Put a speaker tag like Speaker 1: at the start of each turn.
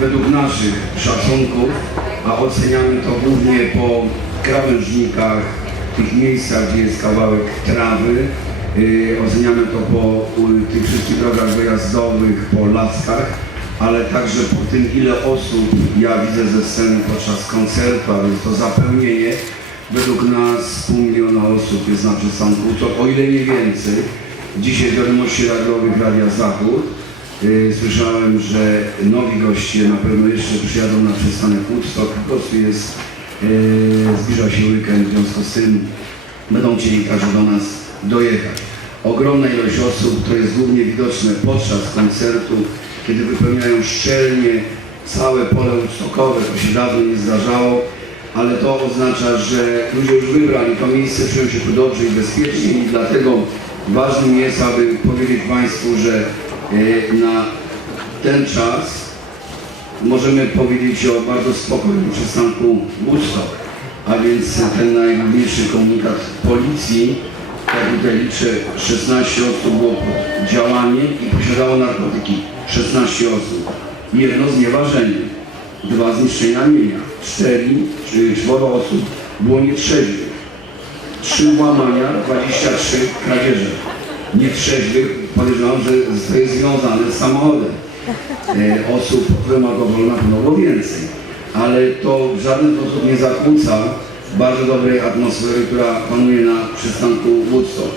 Speaker 1: według naszych szacunków, a oceniamy to głównie po krawężnikach, tych miejscach, gdzie jest kawałek trawy, yy, oceniamy to po u, tych wszystkich drogach wyjazdowych, po laskach, ale także po tym, ile osób ja widzę ze sceny podczas koncertu, a więc to zapełnienie. Według nas pół miliona osób jest na przystanku, to o ile nie więcej. Dzisiaj wiadomości radiowych Radia Zachód słyszałem, że nowi goście na pewno jeszcze przyjadą na przystanek Woodstock. Po prostu jest, yy, zbliża się weekend, w związku z tym będą chcieli także do nas dojechać. Ogromna ilość osób, to jest głównie widoczne podczas koncertu, kiedy wypełniają szczelnie całe pole ustokowe, to się dawno nie zdarzało, ale to oznacza, że ludzie już wybrali to miejsce, czują się tu dobrze i bezpiecznie i dlatego ważnym jest, aby powiedzieć Państwu, że na ten czas możemy powiedzieć o bardzo spokojnym przystanku Woodstock, a więc ten najważniejszy komunikat policji, jak tutaj liczę, 16 osób było pod działaniem i posiadało narkotyki. 16 osób. Jedno znieważenie, dwa zniszczenia mienia, cztery czy czworo osób było nietrzeźwych, trzy łamania, 23 kradzieże. Nietrzeźwych podejrzewam, że jest związane z samochodem e, osób pod wpływem alkoholu na pewno było więcej. Ale to w żaden sposób nie zakłóca bardzo dobrej atmosfery, która panuje na przystanku Woodstock.